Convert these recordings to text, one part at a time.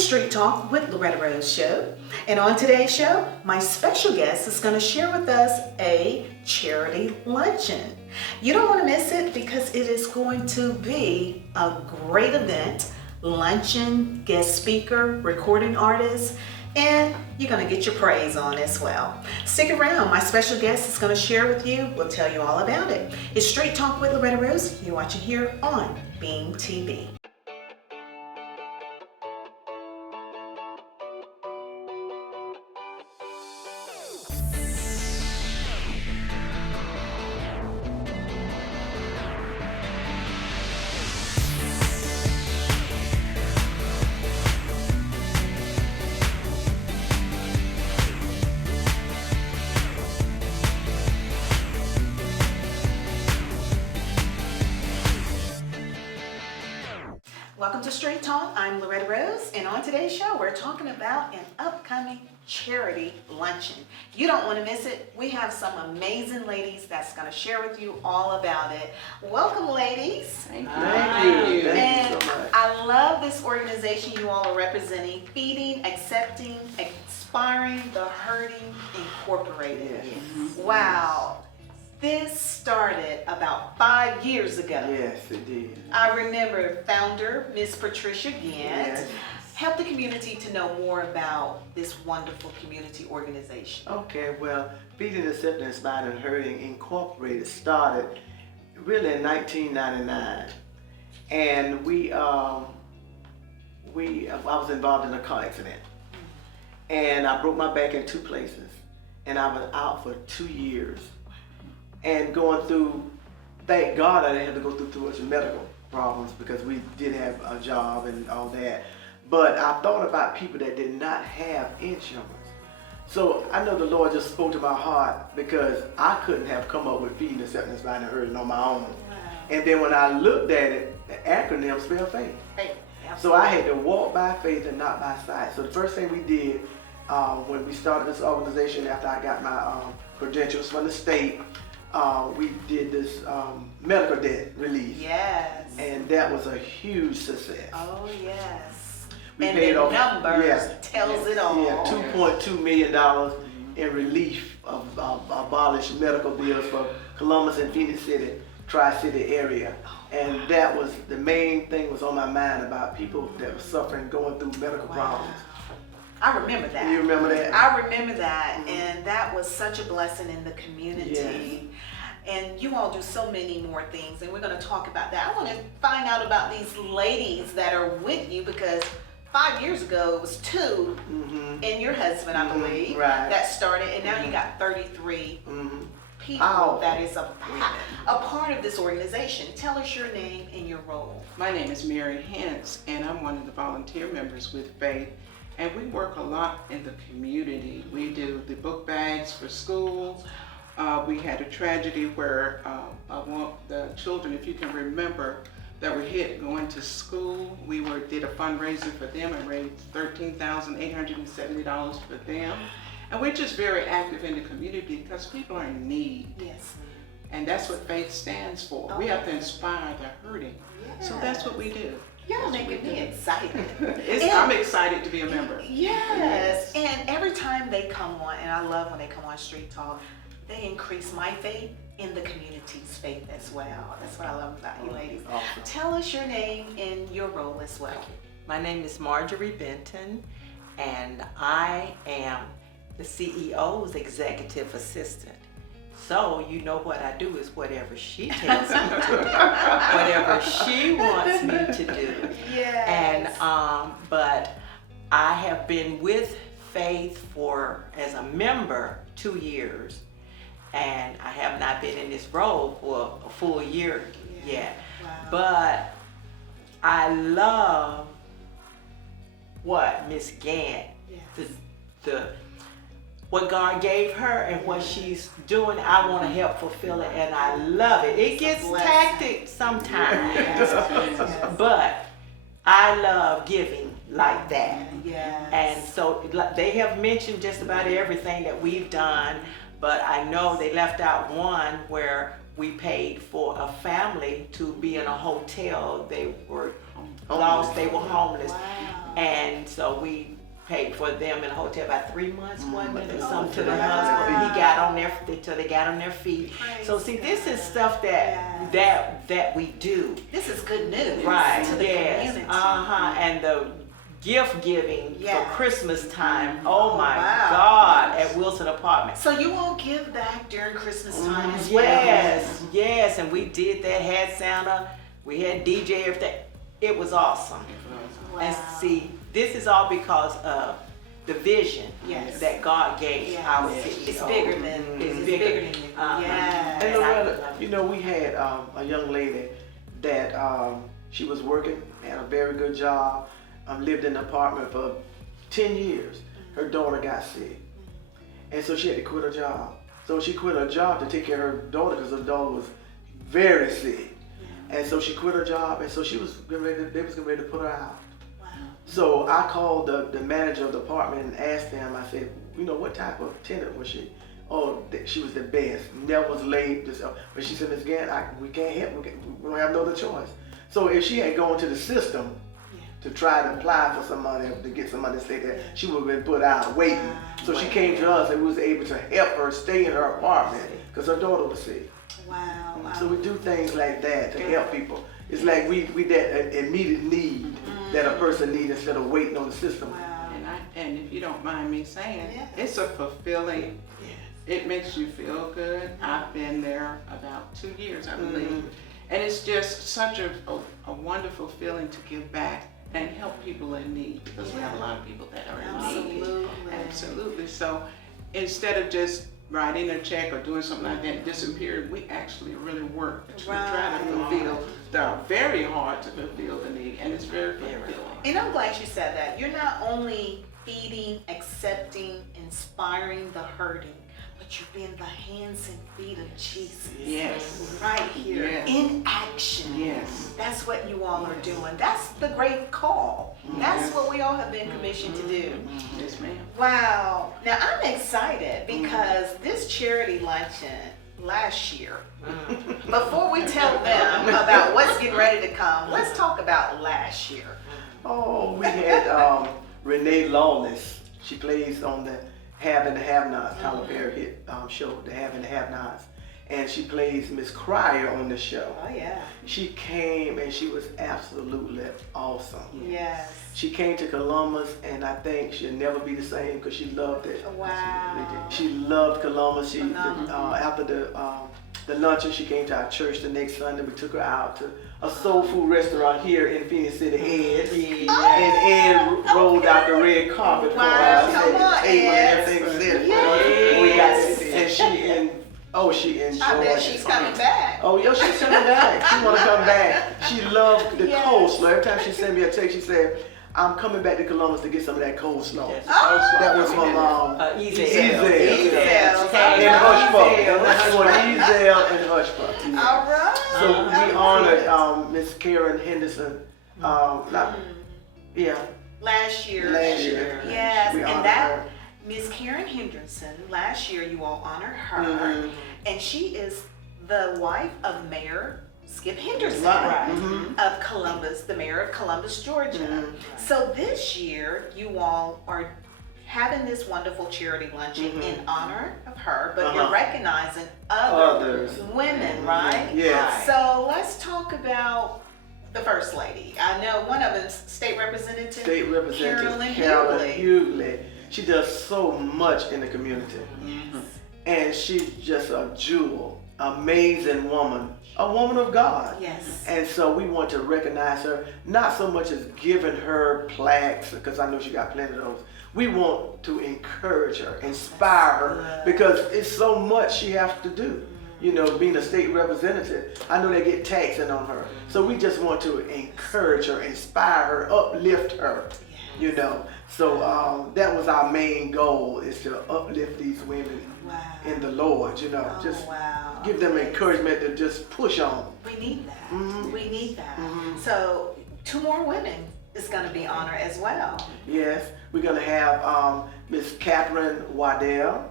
It's Street Talk with Loretta Rose Show. And on today's show, my special guest is going to share with us a charity luncheon. You don't want to miss it because it is going to be a great event. Luncheon, guest speaker, recording artist, and you're going to get your praise on as well. Stick around. My special guest is going to share with you. We'll tell you all about it. It's Street Talk with Loretta Rose. You're watching here on Beam TV. Welcome to Straight Talk. I'm Loretta Rose, and on today's show, we're talking about an upcoming charity luncheon. You don't want to miss it. We have some amazing ladies that's going to share with you all about it. Welcome, ladies. Thank you. Thank you. And Thank you so much. I love this organization you all are representing, Feeding, Accepting, Inspiring the Hurting Incorporated. Yes. Wow. This started about 5 years ago. Yes, it did. I remember founder, Miss Patricia Gant, Yes. helped the community to know more about this wonderful community organization. Okay, well, Feeding, Accepting, Inspiring, and Hurting Incorporated started really in 1999. And I was involved in a car accident. And I broke my back in 2 places. And I was out for 2 years. And going through, thank God I didn't have to go through too much medical problems because we did have a job and all that. But I thought about people that did not have insurance. So I know the Lord just spoke to my heart because I couldn't have come up with Feeding, Accepting, Inspiring, and Hurting on my own. Wow. And then when I looked at it, the acronym spelled faith. Faith. So I had to walk by faith and not by sight. So the first thing we did when we started this organization after I got my credentials from the state, we did this medical debt relief. Yes. And that was a huge success. Oh, yes. We and paid the off, numbers yeah, tells it all. Yeah, $2.2 million in relief of abolished medical bills for Columbus and Phoenix City, Tri-City area. And that was the main thing was on my mind about people that were suffering, going through medical problems. I remember that. You remember that? I remember that, and that was such a blessing in the community. And you all do so many more things, and we're going to talk about that. I want to find out about these ladies that are with you because 5 years ago it was 2 and your husband, I believe, right, that started, and now you got 33 people Powerful. that is a part of this organization. Tell us your name and your role. My name is Mary Hance, and I'm one of the volunteer members with F.A.I.T.H. And we work a lot in the community. We do the book bags for schools. We had a tragedy where the children, if you can remember, that were hit going to school. We did a fundraiser for them and raised $13,870 for them. And we're just very active in the community because people are in need. Yes. And that's what F.A.I.T.H. stands for. We have to inspire the hurting. So that's what we do. Y'all making me excited. I'm excited to be a member. Yes, and every time they come on, and I love when they come on Street Talk, they increase my faith in the community's faith as well. That's what I love about you ladies. Awesome. Tell us your name and your role as well. My name is Marjorie Benton, and I am the CEO's executive assistant. So you know what I do is whatever she tells me to do, whatever she wants me to do. Yes. And but I have been with Faith as a member 2 years, and I have not been in this role for a full year yet. Wow. But I love what Miss Gant, what God gave her and what she's doing. I want to help fulfill it, and I love it. It gets tactic sometimes, but I love giving like that. Yes. And so they have mentioned just about everything that we've done, but I know they left out one where we paid for a family to be in a hotel. They were lost, they were homeless. Wow. And so we paid for them in a hotel about 3 months, wasn't it, or something to the wow. husband. He got on their till they got on their feet. Praise So see, this is God. stuff that we do. This is good news Right, to the yes, community. and the gift giving Yeah. for Christmas time, oh my wow. God, at Wilson Apartments. So you all give back during Christmas time as well. Yes, and we did that, had Santa, we had DJ, everything. It was awesome. Wow. And see, this is all because of the vision Yes. that God gave Yes. our It's CEO. bigger than It's bigger bigger. than you. Uh-huh. Yes. And And I Loretta, love it. you know, we had a young lady that she was working, had a very good job, lived in an apartment for 10 years. Her daughter got sick, and so she had to quit her job. So she quit her job to take care of her daughter because her daughter was very sick. And so she quit her job, and so they was getting ready to put her out. Wow. So I called the manager of the apartment and asked him, I said, you know, what type of tenant was she? Oh, she was the best, never was late. But she said, Ms. Gant, we can't help, we don't have no other choice. So if she had gone to the system to try to apply for some money, to get some money to stay there, she would have been put out waiting. So she came to us and we was able to help her stay in her apartment because her daughter was sick. Wow. So we do things like that to help people. It's like we that immediate need that a person needs instead of waiting on the system. Wow. And if you don't mind me saying, Yes. it's a fulfilling, it makes you feel good. I've been there about 2 years, I believe. And it's just such a wonderful feeling to give back and help people in need, because we have a lot of people that are in need. Absolutely. Absolutely. So instead of just writing a check or doing something like that and disappearing, we actually really work to try to fulfill. They're very hard to fulfill the need, and it's very fulfilling. And I'm glad you said that. You're not only feeding, accepting, inspiring the hurting, but you're being the hands and feet of Jesus. Yes. Right here Yes. in action. Yes. That's what you all are doing. That's the great call. That's what we all have been commissioned to do. Yes, ma'am. Wow. Now I'm excited because this charity luncheon last year, before we tell them about what's getting ready to come, let's talk about last year. Oh, we had Renee Lawless. She plays on the Have and the Have-Nots, Tyler Perry hit show, the Have and the Have-Nots. And she plays Miss Cryer on the show. Oh yeah. She came and she was absolutely awesome. Yes. She came to Columbus, and I think she'll never be the same because she loved it. Wow. She loved Columbus. She Phenomenal. after the luncheon, she came to our church the next Sunday. We took her out to a soul food restaurant here in Phoenix City, Ed's. And Ed rolled out the red carpet for Wow, us, come and on, the table Ed. and everything set. Yes. We got, and she enjoyed I bet it. she's coming back. Oh, yeah, she's coming back. She want to come back. She loved the Yes. coleslaw. Every time she sent me a text, she said, I'm coming back to Columbus to get some of that coleslaw. Yes. That was from Easy. Ezel. and Hushpah. That's from Ezel and Hushpah. All right. So we honored Miss Karen Henderson. Yeah, Last year. last year. Yes, We and honored that her. Miss Karen Henderson, last year you all honored her, Mhm. and she is the wife of Mayor Skip Henderson Right. of Columbus, the mayor of Columbus, Georgia. So this year you all are having this wonderful charity luncheon in honor of her, but you're recognizing other Others. women, right? Yes. So let's talk about the First Lady. I know one of them's State Representative State Representative Carolyn Hughley. She does so much in the community. Yes. And she's just a jewel, amazing woman, a woman of God. Yes. And so we want to recognize her, not so much as giving her plaques, because I know she got plenty of those. We want to encourage her, inspire her, because it's so much she has to do. You know, being a state representative, I know they get taxing on her. So we just want to encourage her, inspire her, uplift her, you know. So that was our main goal, is to uplift these women in the Lord, you know. Just give them encouragement to just push on. We need that. We need that. So 2 more women is going to be honored as well. Yes, we're going to have Miss Catherine Waddell.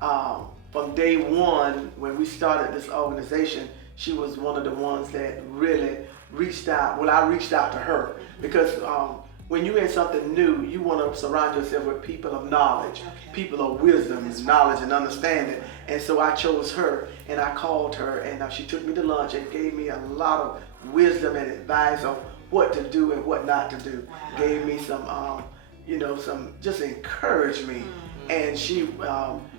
From day one, when we started this organization, she was one of the ones that really reached out. Well, I reached out to her because when you're in something new, you want to surround yourself with people of knowledge, Okay. people of wisdom, and knowledge and understanding. And so I chose her, and I called her, and she took me to lunch and gave me a lot of wisdom and advice on what to do and what not to do. Wow. Gave me some, some just encouraged me. And she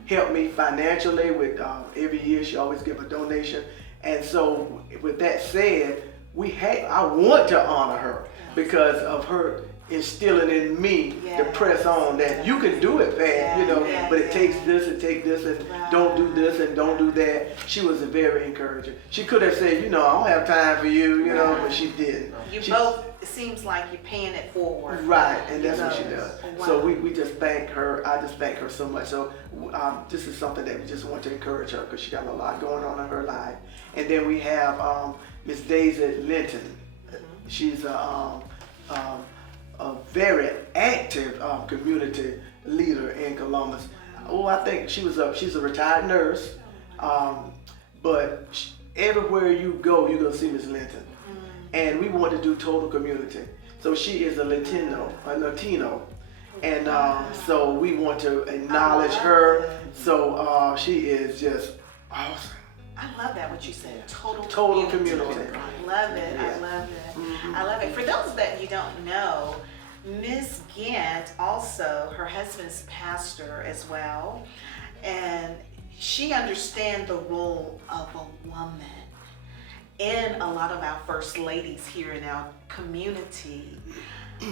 helped me financially with every year. She always give a donation. And so with that said, I want to honor her because of her instilling in me to Yes. press on that you can do it, Pat, Yeah. but it takes this and take this and don't do this and don't do that. She was a very encouraging. She could have said, I don't have time for you, but she didn't. It seems like you're paying it forward. Right, and that's what she does. Wow. So we just thank her. I just thank her so much. So this is something that we just want to encourage her because she got a lot going on in her life. And then we have Miss Daisy Linton. She's a very active community leader in Columbus. Oh, I think she's a retired nurse, but everywhere you go, you're gonna see Miss Linton. And we want to do total community. So she is a Latino, and so we want to acknowledge her. So she is just awesome. I love that, what you said. Total community. I love it. Yeah. I love it. I love it. For those that you don't know, Miss Gant also, her husband's pastor as well, and she understands the role of a woman in a lot of our first ladies here in our community,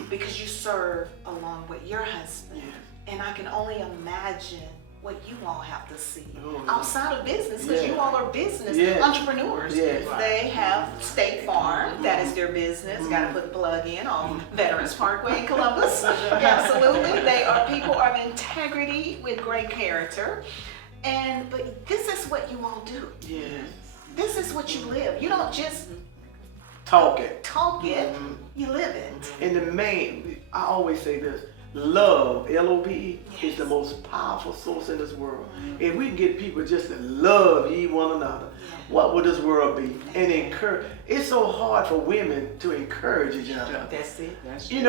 because you serve along with your husband. Yeah. And I can only imagine what you all have to see Oh, outside of business, because yeah. you all are business Yeah. entrepreneurs. Yeah. They have State Farm, that is their business. Got to put the plug in on Veterans Parkway in Columbus. Absolutely, they are people of integrity with great character. But this is what you all do. Yes. This is what you live. You don't just Talk it. talk it, you live it. And I always say this, love, L-O-V-E, Yes. is the most powerful source in this world. If we can get people just to love ye one another, what would this world be? And encourage. It's so hard for women to encourage each other. That's it. That's And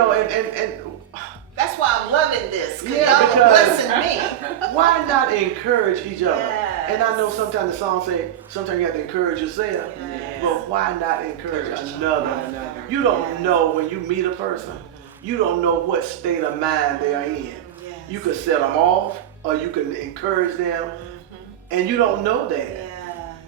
That's why I'm loving this, because Yeah, y'all because- are blessing me. why not encourage each other? Yes. And I know sometimes the song say, sometimes you have to encourage yourself. Yes. But why not encourage another? another. You don't Yes. know when you meet a person, you don't know what state of mind they are in. Yes. You could set them off or you can encourage them, and you don't know that.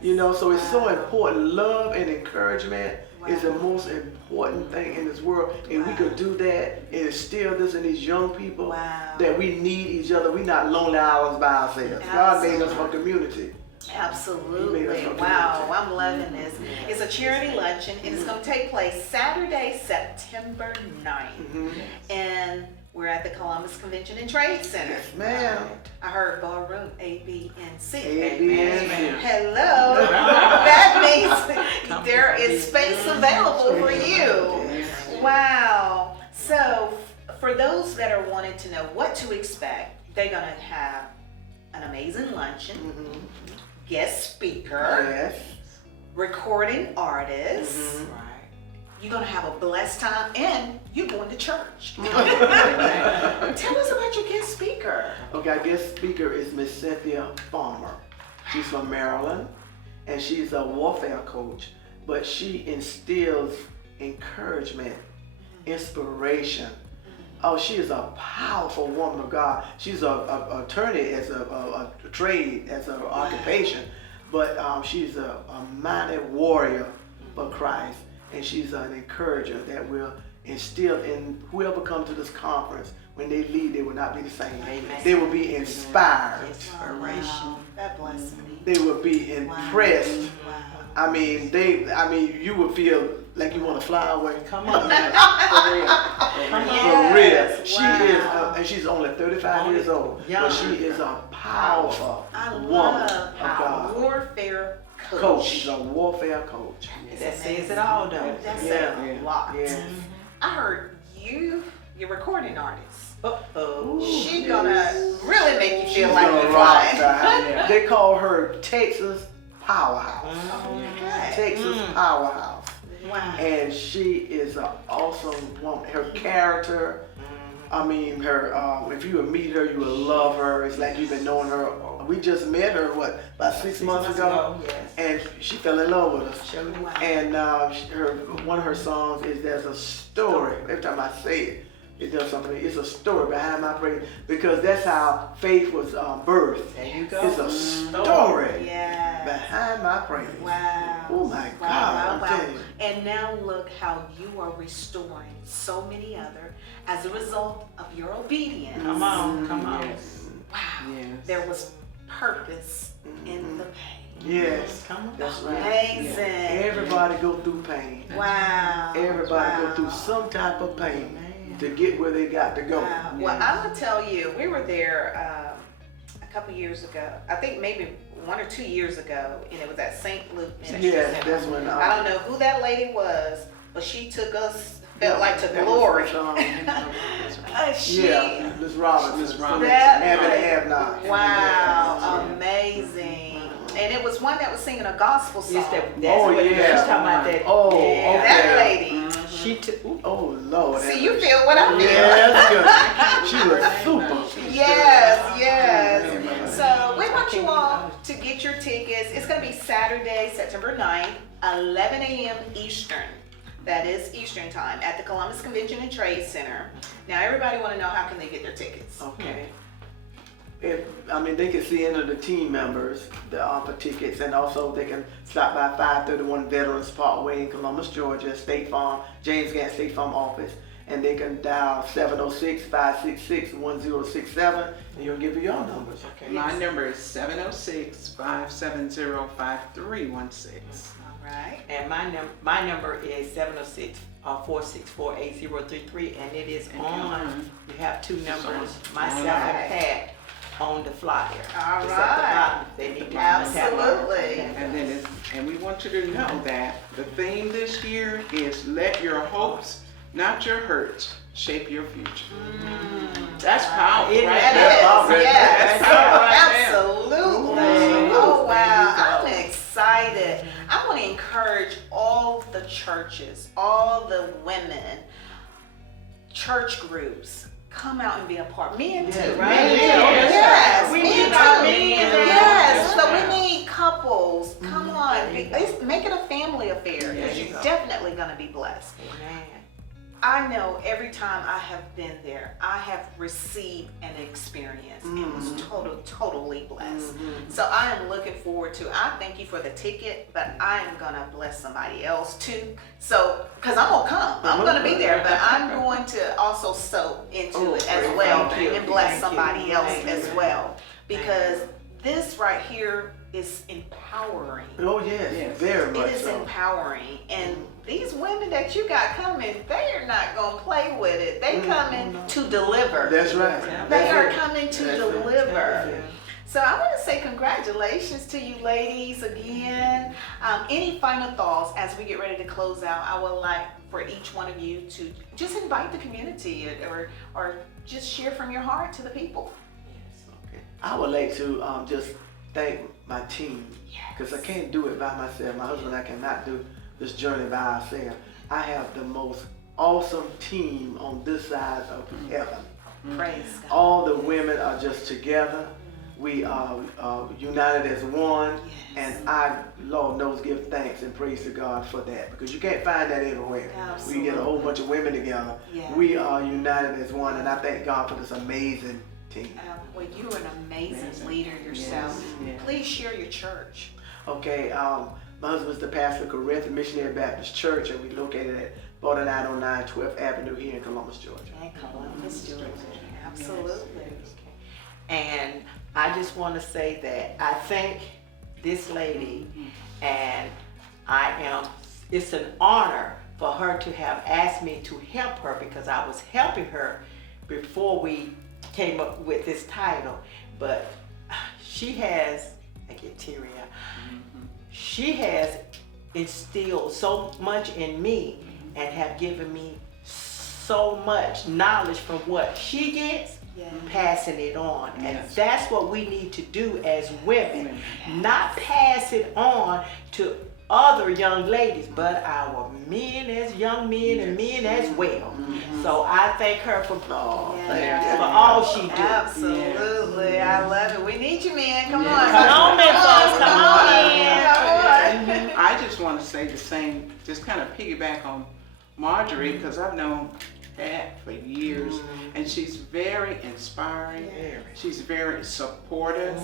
Yes. So it's so Wow. important. Love and encouragement is the Wow. most important thing in this world. And we could do that and instill this in these young people Wow. that we need each other. We're not lonely hours by ourselves. God made us for community. Absolutely. He made us for Wow, community. I'm loving this. It's a charity luncheon, and it's going to take place Saturday, September 9th. And we're at the Columbus Convention and Trade Center. Yes, ma'am. I heard ballroom A, B, and C. A, B, and C. Hello. That means there is space available for you. Wow. So for those that are wanting to know what to expect, they're going to have an amazing luncheon, guest speaker, Yes. recording artist. Mhm. Right. You're going to have a blessed time, and you're going to church. Tell us about your guest speaker. Okay, our guest speaker is Miss Cynthia Farmer. She's from Maryland, and she's a warfare coach, but she instills encouragement, inspiration. Oh, she is a powerful woman of God. She's a attorney as a trade, as an occupation, but she's a mighty warrior for Christ, and she's an encourager that will instill in whoever comes to this conference. When they leave, they will not be the same. Amen. They will be inspired. Wow. That blessed me. They will be impressed. Wow. I mean, you would feel like you want to fly away. Come on. For real. Come on. For Yes, real. She wow. is, and she's only 35 years old, Young. but she is a powerful I woman love of how God. warfare Coach. She's a warfare coach. That says it all, though. That Yeah. says a lot. Yeah. I heard you're recording artist. Uh-oh. She gonna really make you She's feel like gonna you're rock, flying. child. They call her Texas Powerhouse. Okay. Texas Powerhouse. Wow. And she is an awesome woman. Her character, I mean, her. If you would meet her, you would love her. It's like you've been knowing her. We just met her about 6 months ago, Yes. and she fell in love with us. Show me. Wow. And one of her songs is "There's a Story." Every time I say it, it does something. It's a story behind my praise, because that's how faith was birthed. There you go. It's a story Yes. behind my praise. Wow. Oh my God! Wow, I'm wow. telling you. And now look how you are restoring so many other as a result of your obedience. Come on, come on. Yes. Wow. Yes. There was purpose in the pain. Yes, Come on. that's right. Amazing. Everybody go through pain. Wow. Everybody Wow. go through some type of pain to get where they got to go. Wow. Well, I'm gonna tell you, we were there a couple years ago. I think maybe 1 or 2 years ago, and it was at St. Luke Ministry Yes, Center. that's when. I don't know who that lady was, but she took us, felt like to glory. She, Yeah, Miss Roberts. Miss Roberts. Have it, have not. wow, amazing. And it was one that was singing a gospel song. Yes, that's Oh, what yeah. she's talking about. That. Oh, yeah. okay. That lady. She took. Ooh. Oh Lord. See, you feel what I feel. Yeah, that's good. She was super. Yes, yes. So we want you all to get your tickets. It's going to be Saturday, September 9th, 11 a.m. Eastern. That is Eastern time at the Columbus Convention and Trade Center. Now, everybody want to know how can they get their tickets. Okay. They can see any of the team members for tickets, and also they can stop by 531 Veterans Parkway in Columbus, Georgia, State Farm, James Gant State Farm office, and they can dial 706-566-1067, and you'll give you your numbers. Okay. My number is 706-570-5316. All right. And my number is 706-464-8033, and it is on. You have two numbers, myself and Pat, on the flyer. All It's at the right. bottom. They need to contact us. Absolutely. And we want you to know that the theme this year is let your hopes, not your hurts, shape your future. That's powerful, It right? That there. is, yes. That's powerful right there. Absolutely. Oh, wow. I'm excited. I want to encourage all the churches, all the women, church groups, come out and be a part. Men too, right? Men, Yes. We Men need too. our men. Yes. That's So we right. need couples. Come on. Let's make it a family affair, There because you you're go. definitely going to be blessed. Amen. I know every time I have been there, I have received an experience and was totally blessed. So I am looking forward to. I thank you for the ticket, but I am gonna bless somebody else too. So, cause I'm gonna come, I'm gonna be there, but I'm going to also sow into it as great. well Thank you. and bless Thank you. somebody else Thank as you. well, because this right here is empowering. Oh yes, Yes. very It much is so. empowering, and these women that you got coming, they are not gonna play with it. They coming to deliver. That's right. Yeah. They That's are it. coming to That's it. deliver. Yeah. So I want to say congratulations to you ladies again. Any final thoughts as we get ready to close out? I would like for each one of you to just invite the community or just share from your heart to the people. Okay. I would like to just thank my team, because I can't do it by myself. My husband and I cannot do this journey by ourselves. I have the most awesome team on this side of heaven. Praise God. All the women are just together. We are united as one, Yes. and I, Lord knows, give thanks and praise to God for that, because you can't find that everywhere. We get a whole bunch of women together. Yeah. We are united as one, and I thank God for this amazing team. Well, you are an amazing leader yourself. Yes. Please share your church. Okay, my husband's the pastor of Corinth Missionary Baptist Church, and we're located at 4909 12th Avenue here in Columbus, Georgia. And Columbus, Georgia. Absolutely. And I just want to say that I thank this lady, and it's an honor for her to have asked me to help her, because I was helping her before we came up with this title. But she has, I get teary-eyed, she has instilled so much in me and have given me so much knowledge from what she gets, Yeah. passing it on. And Yes. that's what we need to do as women. Not pass it on to other young ladies, but our men as young men and men as well. So I thank her for all she do. Absolutely. I love it. We need you, man. Come on. Come on, men folks. Come on in. I just want to say the same, just kind of piggyback on Marjorie, because I've known Pat for years, and she's very inspiring. She's very supportive.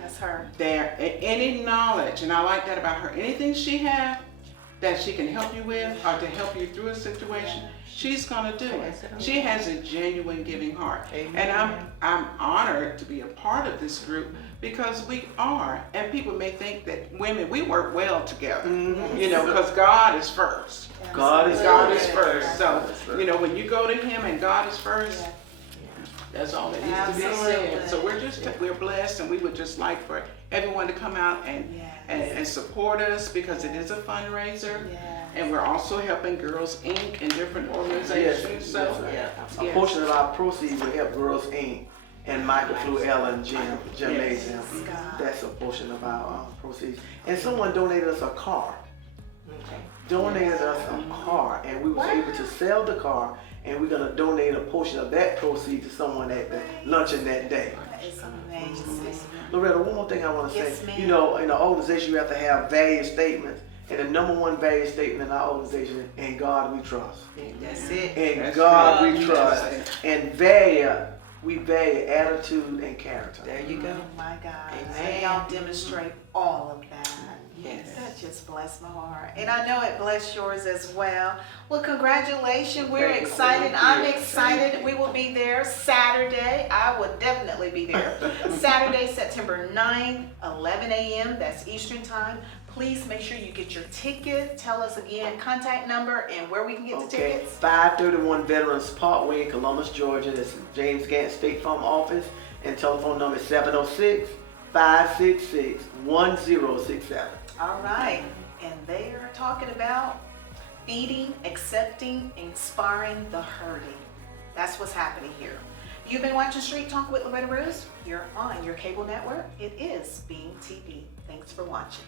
That's her. There, any knowledge, and I like that about her. Anything she has that she can help you with, or to help you through a situation, she's gonna do it. She has a genuine giving heart, and I'm honored to be a part of this group because we are. And people may think that women, we work well together, you know, because God is first. God is first. So you know, when you go to Him and God is first. That's all that needs to be said. So we're blessed, and we would just like for everyone to come out and support us, because it is a fundraiser, and we're also helping Girls Inc. and different organizations. A portion of our proceeds will help Girls Inc. and Michael Flew Ellen, Jim Mason. That's a portion of our proceeds. And someone donated us a car. Donated us a car, and we were able to sell the car. And we're gonna donate a portion of that proceed to someone at the luncheon that day. That is amazing. Loretta, one more thing I want to Yes, say. ma'am. You know, in an organization you have to have value statements, and the number one value statement in our organization is "In God We Trust." That's it. In God we trust. And we value attitude and character. There you go. Oh my God. Amen. And y'all demonstrate all of that. Yes. That just blessed my heart. And I know it blessed yours as well. Well, congratulations. We're excited. I'm excited. We will be there Saturday. I will definitely be there. Saturday, September 9th, 11 a.m. That's Eastern Time. Please make sure you get your ticket. Tell us again, contact number and where we can get the tickets. 531 Veterans Parkway in Columbus, Georgia. That's James Gant State Farm Office. And telephone number is 706-566-1067. All right. And they are talking about feeding, accepting, inspiring the hurting. That's what's happening here. You've been watching Street Talk with Loretta Rose. You're on your cable network. It is Being TV. Thanks for watching.